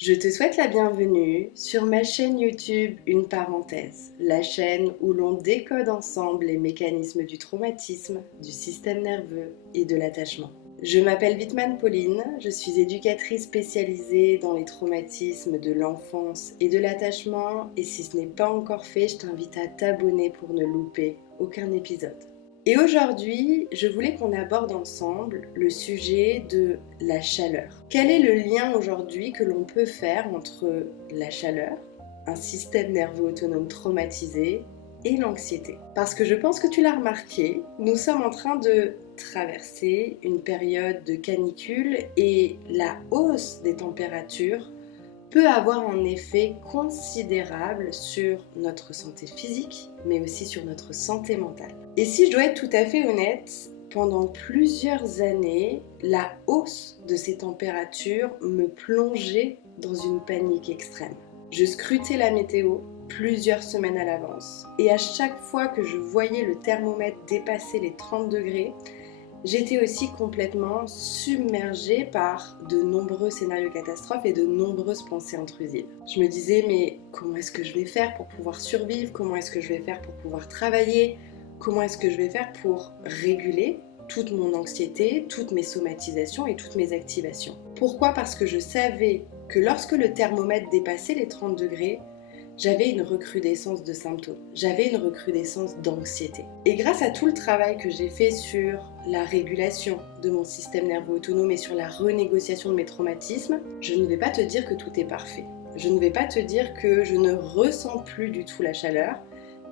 Je te souhaite la bienvenue sur ma chaîne YouTube Une parenthèse, la chaîne où l'on décode ensemble les mécanismes du traumatisme, du système nerveux et de l'attachement. Je m'appelle Wittmann Pauline, je suis éducatrice spécialisée dans les traumatismes de l'enfance et de l'attachement et si ce n'est pas encore fait, je t'invite à t'abonner pour ne louper aucun épisode. Et aujourd'hui, je voulais qu'on aborde ensemble le sujet de la chaleur. Quel est le lien aujourd'hui que l'on peut faire entre la chaleur, un système nerveux autonome traumatisé et l'anxiété? Parce que je pense que tu l'as remarqué, nous sommes en train de traverser une période de canicule et la hausse des températures peut avoir un effet considérable sur notre santé physique, mais aussi sur notre santé mentale. Et si je dois être tout à fait honnête, pendant plusieurs années, la hausse de ces températures me plongeait dans une panique extrême. Je scrutais la météo plusieurs semaines à l'avance, et à chaque fois que je voyais le thermomètre dépasser les 30 degrés, j'étais aussi complètement submergée par de nombreux scénarios catastrophes et de nombreuses pensées intrusives. Je me disais, mais comment est-ce que je vais faire pour pouvoir survivre? Comment est-ce que je vais faire pour pouvoir travailler? Comment est-ce que je vais faire pour réguler toute mon anxiété, toutes mes somatisations et toutes mes activations? Pourquoi? Parce que je savais que lorsque le thermomètre dépassait les 30 degrés, j'avais une recrudescence de symptômes, j'avais une recrudescence d'anxiété. Et grâce à tout le travail que j'ai fait sur la régulation de mon système nerveux autonome et sur la renégociation de mes traumatismes, je ne vais pas te dire que tout est parfait. Je ne vais pas te dire que je ne ressens plus du tout la chaleur.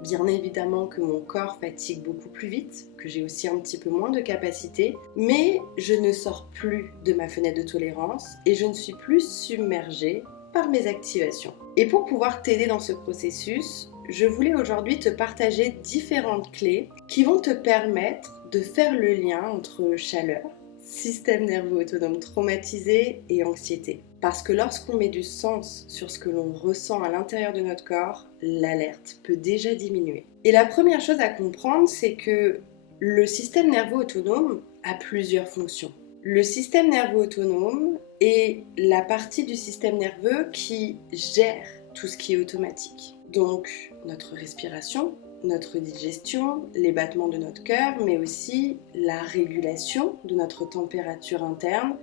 Bien évidemment que mon corps fatigue beaucoup plus vite, que j'ai aussi un petit peu moins de capacité, mais je ne sors plus de ma fenêtre de tolérance et je ne suis plus submergée par mes activations. Et pour pouvoir t'aider dans ce processus, je voulais aujourd'hui te partager différentes clés qui vont te permettre de faire le lien entre chaleur, système nerveux autonome traumatisé et anxiété. Parce que lorsqu'on met du sens sur ce que l'on ressent à l'intérieur de notre corps, l'alerte peut déjà diminuer. Et la première chose à comprendre, c'est que le système nerveux autonome a plusieurs fonctions. Le système nerveux autonome est la partie du système nerveux qui gère tout ce qui est automatique. Donc notre respiration, notre digestion, les battements de notre cœur, mais aussi la régulation de notre température interne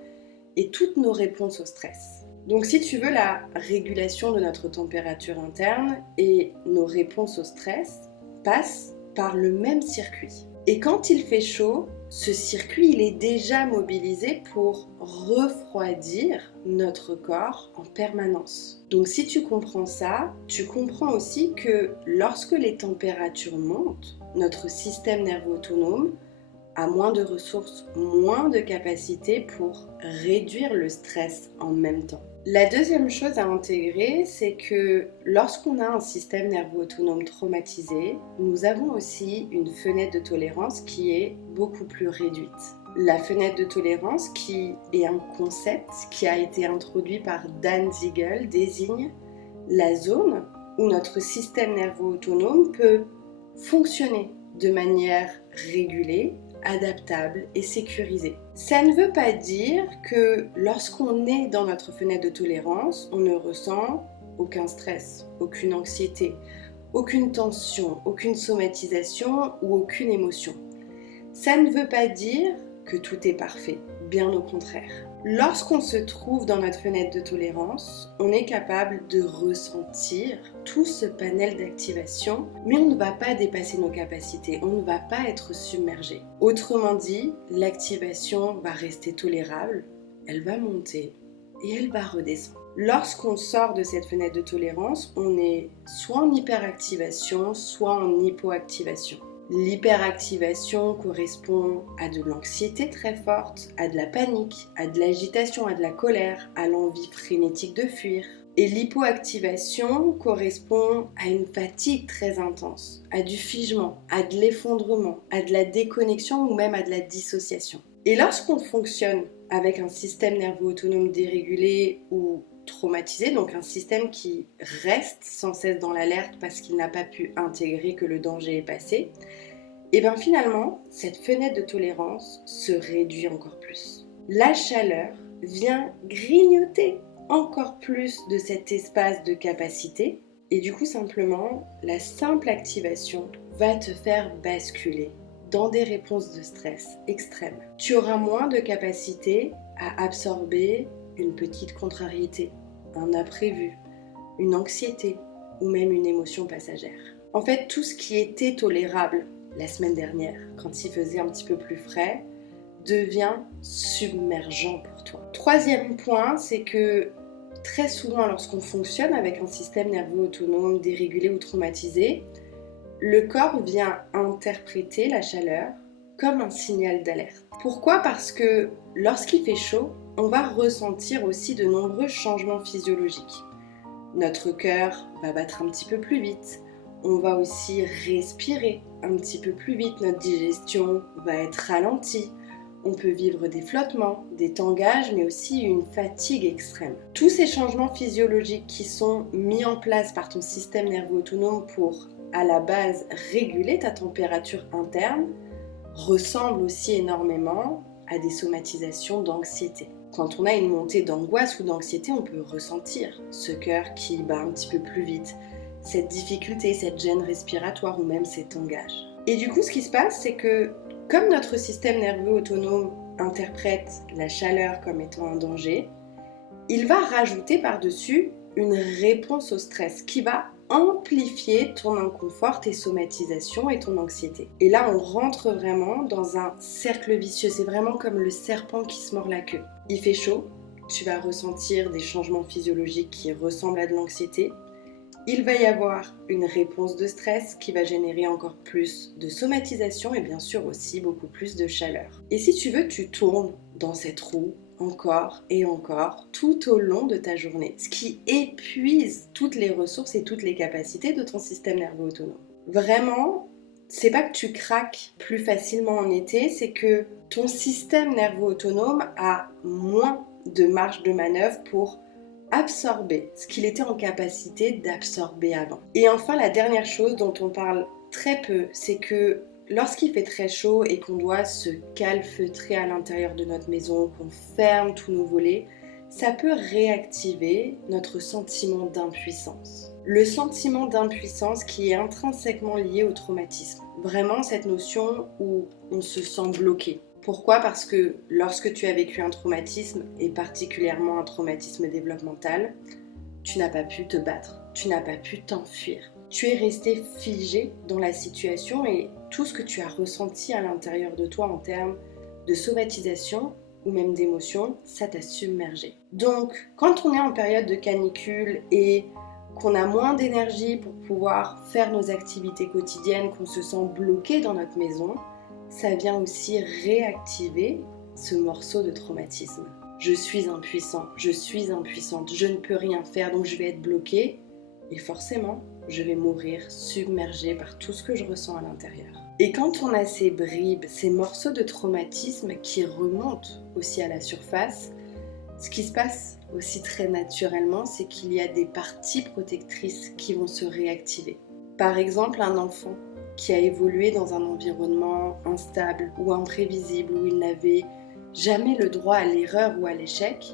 et toutes nos réponses au stress. Donc si tu veux, la régulation de notre température interne et nos réponses au stress passent par le même circuit. Et quand il fait chaud, ce circuit il est déjà mobilisé pour refroidir notre corps en permanence. Donc si tu comprends ça, tu comprends aussi que lorsque les températures montent, notre système nerveux autonome a moins de ressources, moins de capacités pour réduire le stress en même temps. La deuxième chose à intégrer, c'est que lorsqu'on a un système nerveux autonome traumatisé, nous avons aussi une fenêtre de tolérance qui est beaucoup plus réduite. La fenêtre de tolérance, qui est un concept qui a été introduit par Dan Siegel, désigne la zone où notre système nerveux autonome peut fonctionner de manière régulée, adaptable et sécurisée. Ça ne veut pas dire que lorsqu'on est dans notre fenêtre de tolérance, on ne ressent aucun stress, aucune anxiété, aucune tension, aucune somatisation ou aucune émotion. Ça ne veut pas dire que tout est parfait, bien au contraire. Lorsqu'on se trouve dans notre fenêtre de tolérance, on est capable de ressentir tout ce panel d'activation, mais on ne va pas dépasser nos capacités, on ne va pas être submergé. Autrement dit, l'activation va rester tolérable, elle va monter et elle va redescendre. Lorsqu'on sort de cette fenêtre de tolérance, on est soit en hyperactivation, soit en hypoactivation. L'hyperactivation correspond à de l'anxiété très forte, à de la panique, à de l'agitation, à de la colère, à l'envie frénétique de fuir. Et l'hypoactivation correspond à une fatigue très intense, à du figement, à de l'effondrement, à de la déconnexion ou même à de la dissociation. Et lorsqu'on fonctionne avec un système nerveux autonome dérégulé ou traumatisé, donc un système qui reste sans cesse dans l'alerte parce qu'il n'a pas pu intégrer que le danger est passé, et bien finalement, cette fenêtre de tolérance se réduit encore plus. La chaleur vient grignoter encore plus de cet espace de capacité. Et du coup, simplement, la simple activation va te faire basculer dans des réponses de stress extrêmes. Tu auras moins de capacité à absorber une petite contrariété, un imprévu, une anxiété ou même une émotion passagère. En fait, tout ce qui était tolérable la semaine dernière, quand il faisait un petit peu plus frais, devient submergent pour toi. Troisième point, c'est que très souvent, lorsqu'on fonctionne avec un système nerveux autonome dérégulé ou traumatisé, le corps vient interpréter la chaleur comme un signal d'alerte. Pourquoi ? Parce que lorsqu'il fait chaud, on va ressentir aussi de nombreux changements physiologiques. Notre cœur va battre un petit peu plus vite, on va aussi respirer un petit peu plus vite, notre digestion va être ralentie, on peut vivre des flottements, des tangages, mais aussi une fatigue extrême. Tous ces changements physiologiques qui sont mis en place par ton système nerveux autonome pour, à la base, réguler ta température interne, ressemblent aussi énormément à des somatisations d'anxiété. Quand on a une montée d'angoisse ou d'anxiété, on peut ressentir ce cœur qui bat un petit peu plus vite, cette difficulté, cette gêne respiratoire ou même ces tangages. Et du coup, ce qui se passe, c'est que comme notre système nerveux autonome interprète la chaleur comme étant un danger, il va rajouter par-dessus une réponse au stress qui va amplifier ton inconfort, tes somatisations et ton anxiété. Et là, on rentre vraiment dans un cercle vicieux. C'est vraiment comme le serpent qui se mord la queue. Il fait chaud, tu vas ressentir des changements physiologiques qui ressemblent à de l'anxiété. Il va y avoir une réponse de stress qui va générer encore plus de somatisation et bien sûr aussi beaucoup plus de chaleur. Et si tu veux, tu tournes dans cette roue encore et encore tout au long de ta journée, ce qui épuise toutes les ressources et toutes les capacités de ton système nerveux autonome. Vraiment, c'est pas que tu craques plus facilement en été, c'est que ton système nerveux autonome a moins de marge de manœuvre pour absorber ce qu'il était en capacité d'absorber avant. Et enfin, la dernière chose dont on parle très peu, c'est que lorsqu'il fait très chaud et qu'on doit se calfeutrer à l'intérieur de notre maison, qu'on ferme tous nos volets, ça peut réactiver notre sentiment d'impuissance. Le sentiment d'impuissance qui est intrinsèquement lié au traumatisme. Vraiment cette notion où on se sent bloqué. Pourquoi ? Parce que lorsque tu as vécu un traumatisme, et particulièrement un traumatisme développemental, tu n'as pas pu te battre, tu n'as pas pu t'enfuir. Tu es resté figé dans la situation et tout ce que tu as ressenti à l'intérieur de toi en termes de somatisation ou même d'émotion, ça t'a submergé. Donc, quand on est en période de canicule et qu'on a moins d'énergie pour pouvoir faire nos activités quotidiennes, qu'on se sent bloqué dans notre maison, ça vient aussi réactiver ce morceau de traumatisme. Je suis impuissant, je suis impuissante, je ne peux rien faire, donc je vais être bloquée et forcément, je vais mourir submergée par tout ce que je ressens à l'intérieur. Et quand on a ces bribes, ces morceaux de traumatisme qui remontent aussi à la surface, ce qui se passe aussi très naturellement, c'est qu'il y a des parties protectrices qui vont se réactiver. Par exemple, un enfant qui a évolué dans un environnement instable ou imprévisible, où il n'avait jamais le droit à l'erreur ou à l'échec,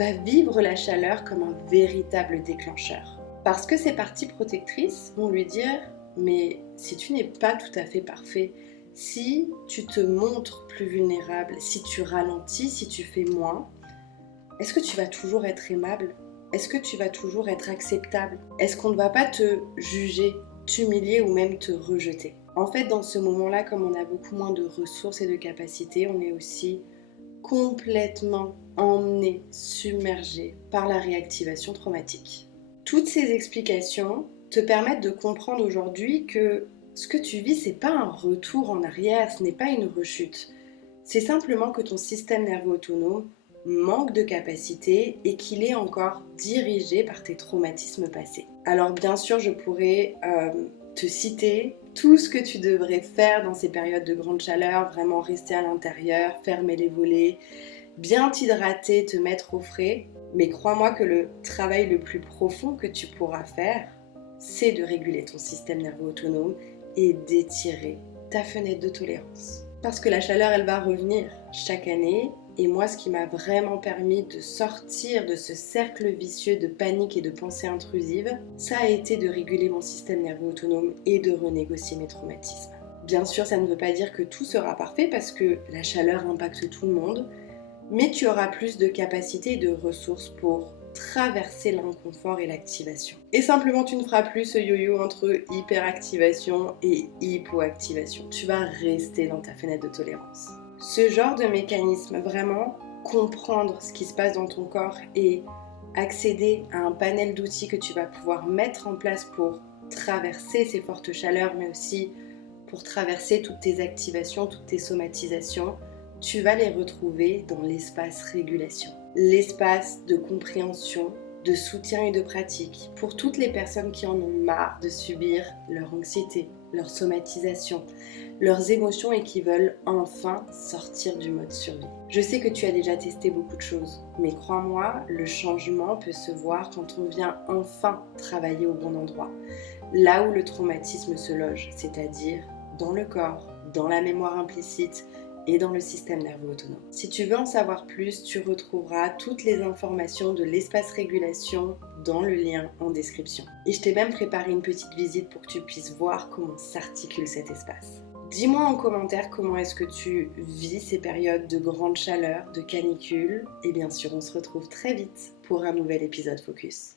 va vivre la chaleur comme un véritable déclencheur. Parce que ces parties protectrices vont lui dire « mais si tu n'es pas tout à fait parfait, si tu te montres plus vulnérable, si tu ralentis, si tu fais moins, est-ce que tu vas toujours être aimable ? Est-ce que tu vas toujours être acceptable ? Est-ce qu'on ne va pas te juger, t'humilier ou même te rejeter ? En fait, dans ce moment-là, comme on a beaucoup moins de ressources et de capacités, on est aussi complètement emmené, submergé par la réactivation traumatique. Toutes ces explications te permettent de comprendre aujourd'hui que ce que tu vis, c'est pas un retour en arrière, ce n'est pas une rechute. C'est simplement que ton système nerveux autonome manque de capacité et qu'il est encore dirigé par tes traumatismes passés. Alors bien sûr, je pourrais te citer tout ce que tu devrais faire dans ces périodes de grande chaleur, vraiment rester à l'intérieur, fermer les volets, bien t'hydrater, te mettre au frais. Mais crois-moi que le travail le plus profond que tu pourras faire, c'est de réguler ton système nerveux autonome et d'étirer ta fenêtre de tolérance. Parce que la chaleur, elle va revenir chaque année, Et moi, ce qui m'a vraiment permis de sortir de ce cercle vicieux de panique et de pensées intrusives, ça a été de réguler mon système nerveux autonome et de renégocier mes traumatismes. Bien sûr, ça ne veut pas dire que tout sera parfait parce que la chaleur impacte tout le monde, mais tu auras plus de capacités et de ressources pour traverser l'inconfort et l'activation. Et simplement, tu ne feras plus ce yo-yo entre hyperactivation et hypoactivation. Tu vas rester dans ta fenêtre de tolérance. Ce genre de mécanisme, vraiment comprendre ce qui se passe dans ton corps et accéder à un panel d'outils que tu vas pouvoir mettre en place pour traverser ces fortes chaleurs, mais aussi pour traverser toutes tes activations, toutes tes somatisations, tu vas les retrouver dans l'espace régulation. L'espace de compréhension, de soutien et de pratique pour toutes les personnes qui en ont marre de subir leur anxiété, leur somatisation, leurs émotions et qui veulent enfin sortir du mode survie. Je sais que tu as déjà testé beaucoup de choses, mais crois-moi, le changement peut se voir quand on vient enfin travailler au bon endroit, là où le traumatisme se loge, c'est-à-dire dans le corps, dans la mémoire implicite, et dans le système nerveux autonome. Si tu veux en savoir plus, tu retrouveras toutes les informations de l'espace régulation dans le lien en description. Et je t'ai même préparé une petite visite pour que tu puisses voir comment s'articule cet espace. Dis-moi en commentaire comment est-ce que tu vis ces périodes de grande chaleur, de canicule. Et bien sûr, on se retrouve très vite pour un nouvel épisode Focus.